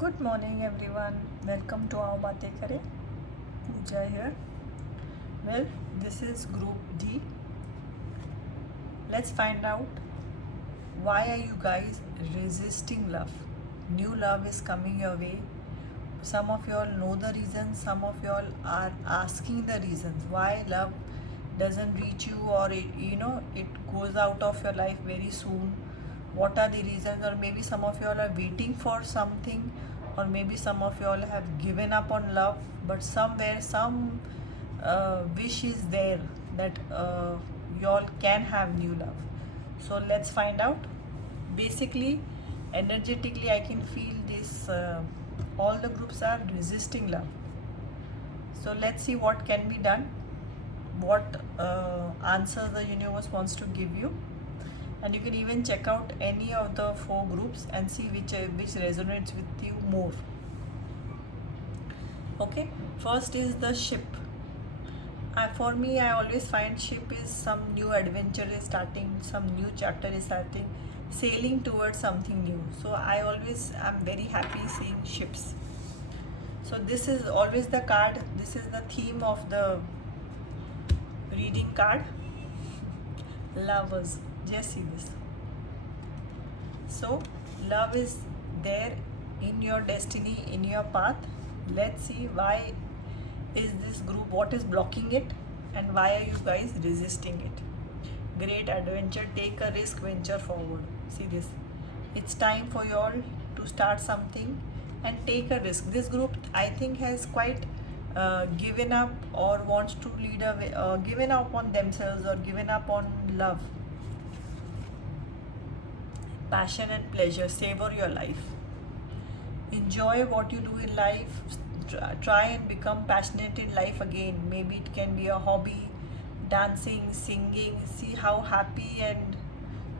Good morning, everyone. Welcome to our Baatein Kare. Pooja here. Well, this is Group D. Let's find out why are you guys resisting love? New love is coming your way. Some of you all know the reasons. Some of you all are asking the reasons why love doesn't reach you, or it goes out of your life very soon. What are the reasons? Or maybe some of you all are waiting for something, or maybe some of you all have given up on love, but somewhere some wish is there that you all can have new love. So let's find out. Basically, energetically, I can feel this. All the groups are resisting love. So let's see what can be done, what answers the universe wants to give you, and you can even check out any of the four groups and see which resonates with you more. Okay, first is the ship. For me, I always find ship is some new adventure is starting, some new chapter is starting, sailing towards something new. So I always am very happy seeing ships. So this is always the card. This is the theme of the reading card. Lovers. Just see this. So love is there in your destiny, in your path. Let's see why is this group, what is blocking it, and why are you guys resisting it. Great adventure, take a risk, venture forward. See this, it's time for you all to start something and take a risk. This group, I think, has quite given up or wants to lead a way, given up on themselves or given up on love. Passion and pleasure, savor your life, enjoy what you do in life. Try and become passionate in life again. Maybe it can be a hobby, dancing, singing. See how happy and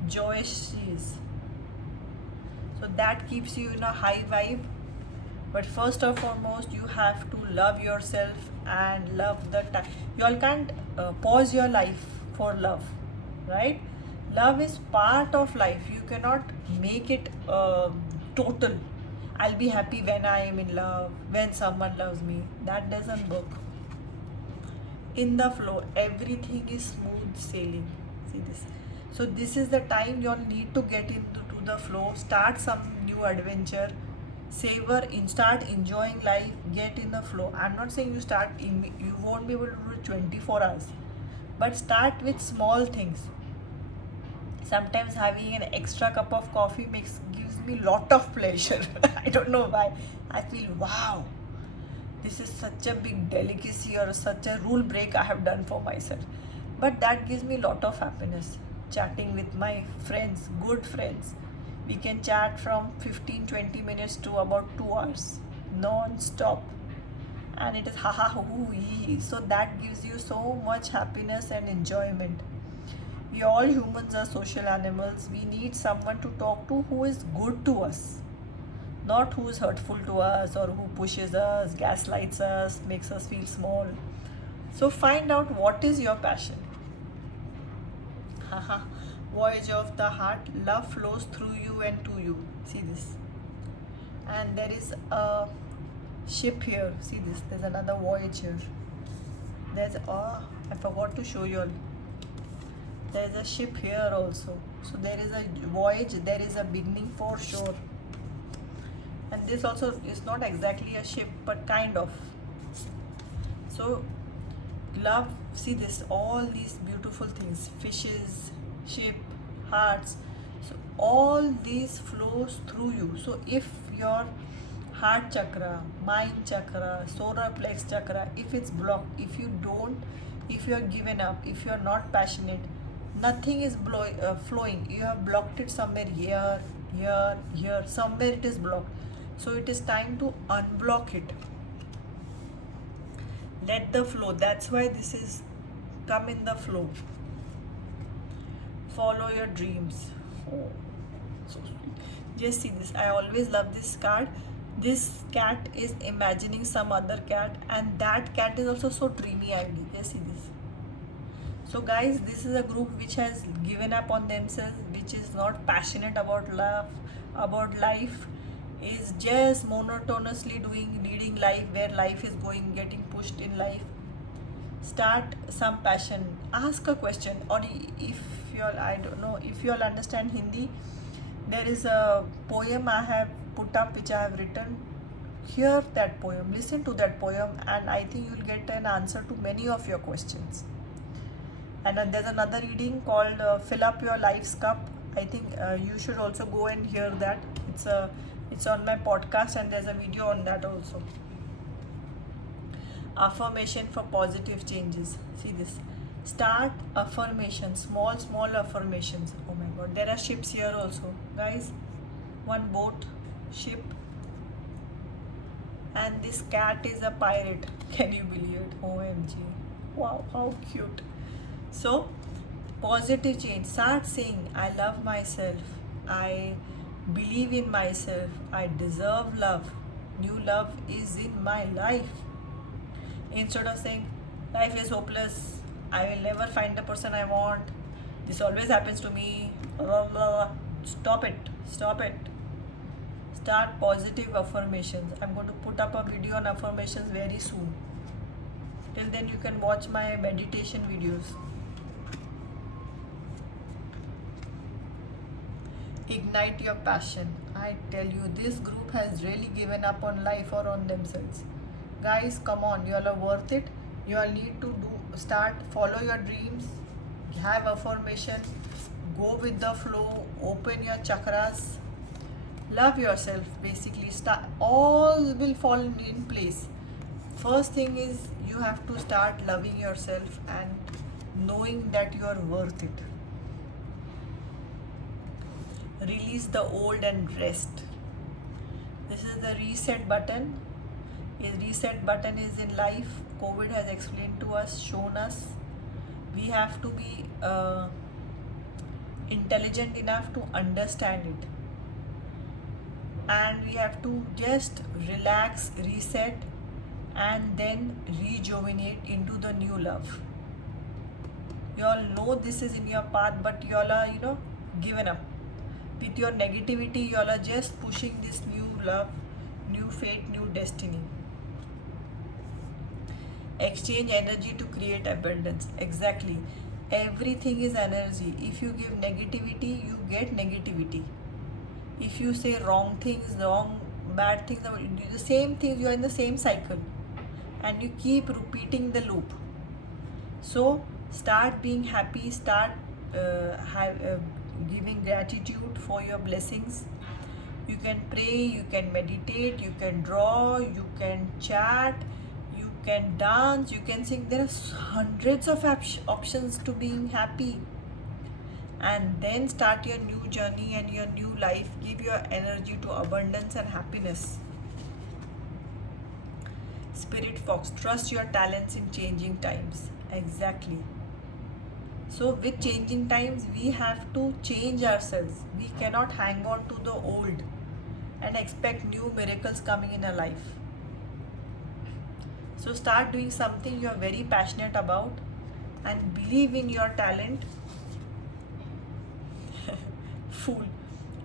joyous she is. So that keeps you in a high vibe. But first and foremost, you have to love yourself and love the time. You all can't pause your life for love, right? Love is part of life. You cannot make it total. I'll be happy when I am in love, when someone loves me. That doesn't work. In the flow, everything is smooth sailing. See this. So this is the time you all need to get into the flow, start some new adventure, savor, start enjoying life, get in the flow. I'm not saying you won't be able to do it 24 hours, but start with small things. Sometimes having an extra cup of coffee gives me lot of pleasure. I don't know why. I feel, wow, this is such a big delicacy or such a rule break I have done for myself. But that gives me lot of happiness. Chatting with my friends, good friends. We can chat from 15-20 minutes to about 2 hours, non-stop. And it is ha ha hoo hee. So that gives you so much happiness and enjoyment. We all humans are social animals. We need someone to talk to who is good to us, not who is hurtful to us or who pushes us, gaslights us, makes us feel small. So find out what is your passion. Haha. Voyage of the heart. Love flows through you and to you. See this. And there is a ship here. See this. There's another voyage here. I forgot to show you all. There's a ship here also. So there is a voyage, there is a beginning for sure. And this also is not exactly a ship, but kind of. So love, see this, all these beautiful things, fishes, ship, hearts. So all these flows through you. So if your heart chakra, mind chakra, solar plex chakra, if it's blocked, if you're given up, if you're not passionate, nothing is flowing. You have blocked it somewhere here, somewhere it is blocked. So it is time to unblock it. Let the flow. That's why this is come in the flow. Follow your dreams. Oh, so sweet. Just see this. I always love this card. This cat is imagining some other cat, and that cat is also so dreamy-eyed. Just see this. So guys, this is a group which has given up on themselves, which is not passionate about love, about life, is just monotonously leading life where life is going getting pushed in life. Start some passion. Ask a question, or if you all, I don't know if you all understand Hindi, there is a poem I have put up which I have written. Hear that poem, listen to that poem, and I think you'll get an answer to many of your questions. And there's another reading called Fill Up Your Life's Cup. I think you should also go and hear that. It's on my podcast, and there's a video on that also. Affirmation for positive changes. See this. Start affirmations, small affirmations. Oh my god, there are ships here also, guys. One boat, ship, and this cat is a pirate. Can you believe it? OMG. Wow, how cute. So, positive change. Start saying, I love myself. I believe in myself. I deserve love. New love is in my life. Instead of saying, life is hopeless. I will never find the person I want. This always happens to me. Blah, blah, blah. Stop it. Stop it. Start positive affirmations. I'm going to put up a video on affirmations very soon. Till then, you can watch my meditation videos. Ignite your passion. I tell you, this group has really given up on life or on themselves. Guys, come on, you all are worth it. You all need to follow your dreams, have affirmation, go with the flow, open your chakras, love yourself. Basically, all will fall in place. First thing is you have to start loving yourself and knowing that you are worth it. Release the old and rest. This is the reset button. A reset button is in life. COVID has explained to us, shown us. We have to be intelligent enough to understand it. And we have to just relax, reset, and then rejuvenate into the new love. You all know this is in your path, but you all are, given up. With your negativity, you all are just pushing this new love, new fate, new destiny. Exchange energy to create abundance. Exactly. Everything is energy. If you give negativity, you get negativity. If you say wrong things, bad things, the same things, you are in the same cycle. And you keep repeating the loop. So, start being happy, start giving gratitude for your blessings. You can pray, you can meditate, you can draw, you can chat, you can dance, you can sing. There are hundreds of options to being happy. And then start your new journey and your new life. Give your energy to abundance and happiness. Spirit Fox, trust your talents in changing times. Exactly. So with changing times, we have to change ourselves. We cannot hang on to the old and expect new miracles coming in our life. So start doing something you are very passionate about and believe in your talent. Fool.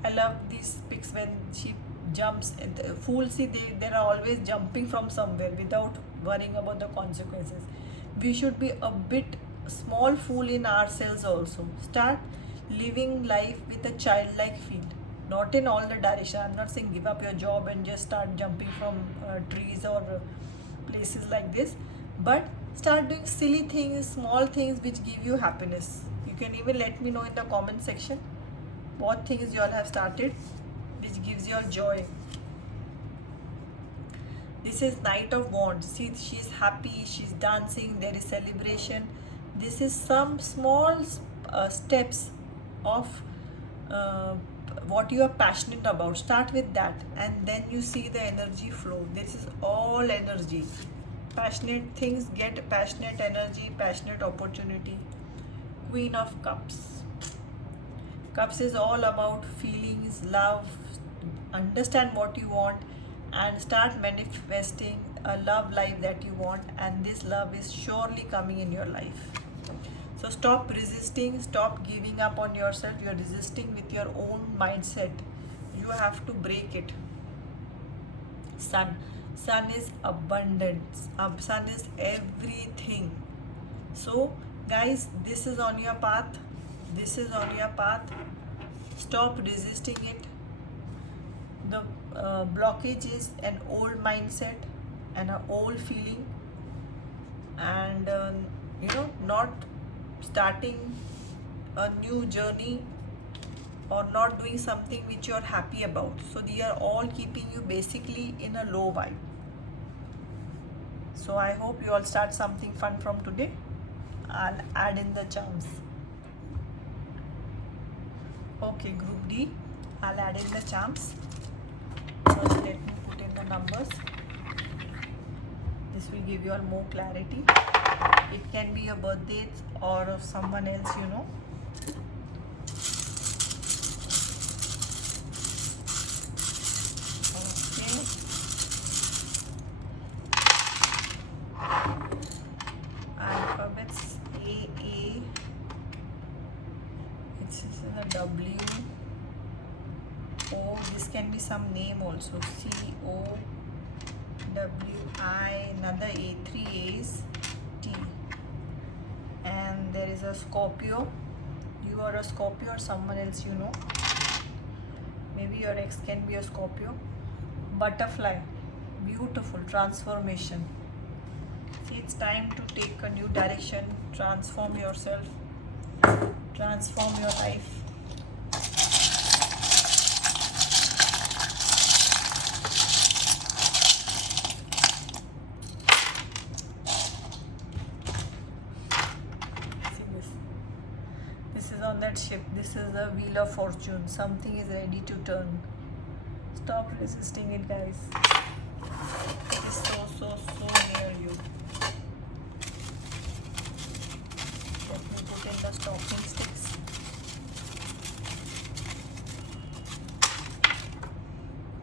I love these pics when she jumps. Fool, see, they are always jumping from somewhere without worrying about the consequences. We should be a bit small fool in ourselves also. Start living life with a childlike feel. Not in all the direction. I'm not saying give up your job and just start jumping from trees or places like this. But start doing silly things, small things which give you happiness. You can even let me know in the comment section what things you all have started which gives you joy. This is Knight of Wands. See, she's happy, she's dancing, there is celebration. This is some small steps of what you are passionate about. Start with that and then you see the energy flow. This is all energy. Passionate things get passionate energy, passionate opportunity. Queen of Cups. Cups is all about feelings, love. Understand what you want and start manifesting a love life that you want, and this love is surely coming in your life. So stop resisting, stop giving up on yourself. You are resisting with your own mindset. You have to break it. Sun. Sun is abundance. Sun is everything. So, guys, this is on your path. This is on your path. Stop resisting it. The blockage is an old mindset and an old feeling, and not starting a new journey or not doing something which you're happy about. So they are all keeping you basically in a low vibe. So I hope you all start something fun from today. I'll add in the charms. Okay, group D, I'll add in the charms. First, let me put in the numbers. This will give you all more clarity. It can be your birthday or of someone else, you know. Alphabets A. It's a W. O. This can be some name also. CO. W. I. Another A. 3 A's. T. And there is a Scorpio. You are a Scorpio or someone else, you know. Maybe your ex can be a Scorpio. Butterfly. Beautiful transformation. See, it's time to take a new direction, transform yourself, transform your life. See this. This is on that ship. This is the wheel of fortune. Something is ready to turn. Stop resisting it, guys. It is so near you. In the stocking sticks.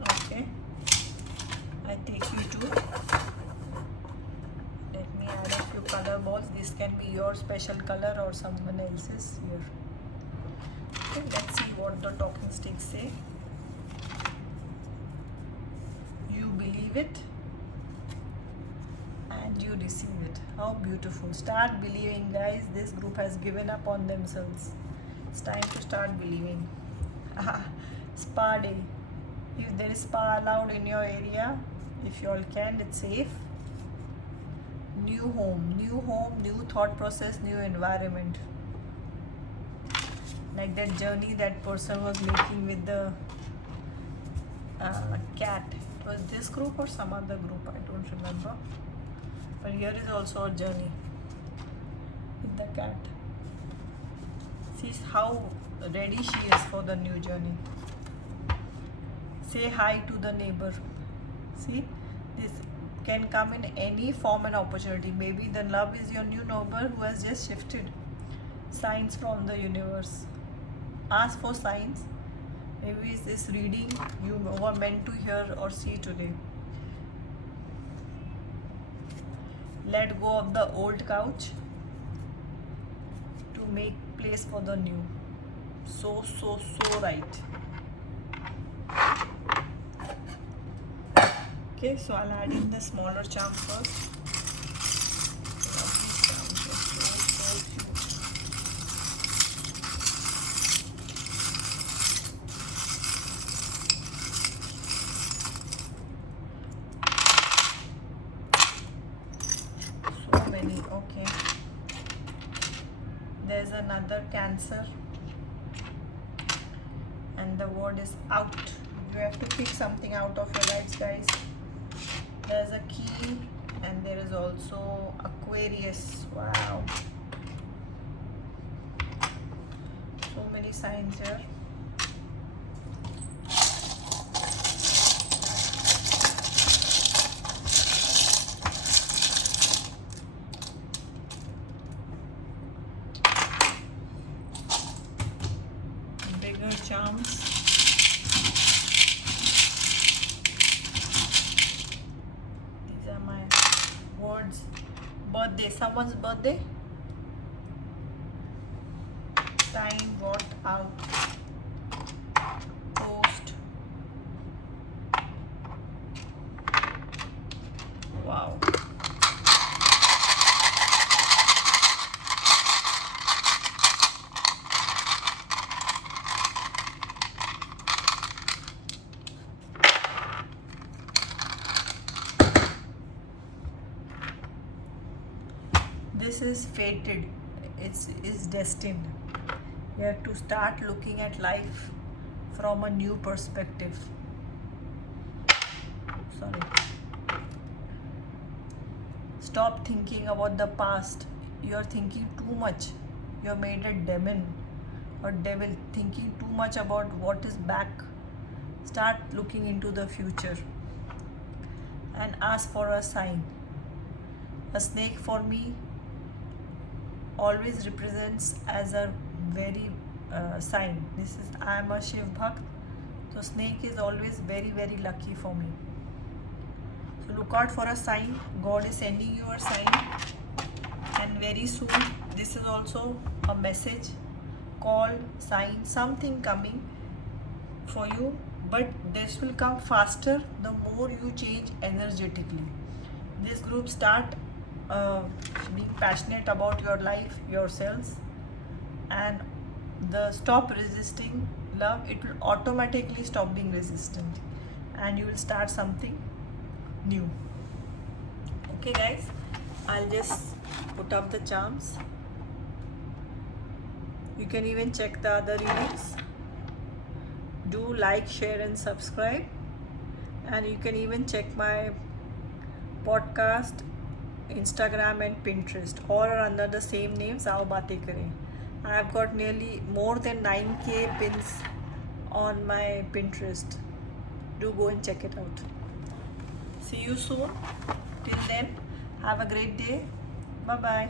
Okay, I take you to, let me add a few color balls. This can be your special color or someone else's here. Okay, let's see what the talking sticks say. You believe it and you receive it. How beautiful. Start believing, guys. This group has given up on themselves. It's time to start believing. Spa day. If there is spa allowed in your area, if you all can, it's safe. New home, new thought process, new environment. Like that journey that person was making with the cat. It was this group or some other group, I don't remember. But here is also a journey with the cat. See how ready she is for the new journey. Say hi to the neighbor. See, this can come in any form and opportunity. Maybe the love is your new neighbor who has just shifted. Signs from the universe. Ask for signs. Maybe it's this reading you were meant to hear or see today. Let go of the old couch to make place for the new. So right. Okay, so I'll add in the smaller charm first. So many. Okay. There's another Cancer. And the word is out. You have to pick something out of your lives, guys. There's a key and there is also Aquarius. Wow. So many signs here. Bigger charms. Words. Birthday. Someone's birthday. Time. What? Out. Post. is fated, it's destined. You have to start looking at life from a new perspective. Sorry. Stop thinking about the past. You're thinking too much. You're made a demon or devil, thinking too much about what is back. Start looking into the future and ask for a sign. A snake for me always represents as a very sign. This is, I am a Shiv Bhakt, so snake is always very lucky for me. So look out for a sign. God is sending you a sign, and very soon this is also a message, call, sign, something coming for you. But this will come faster the more you change energetically. This group start being passionate about your life, yourselves, and the stop resisting love. It will automatically stop being resistant, and you will start something new. Okay guys, I'll just put up the charms. You can even check the other readings. Do like, share and subscribe, and you can even check my podcast, Instagram and Pinterest, all are under the same name, Aao Baatein Kare. I have got nearly more than 9k pins on my Pinterest. Do go and check it out. See you soon. Till then, have a great day. Bye bye.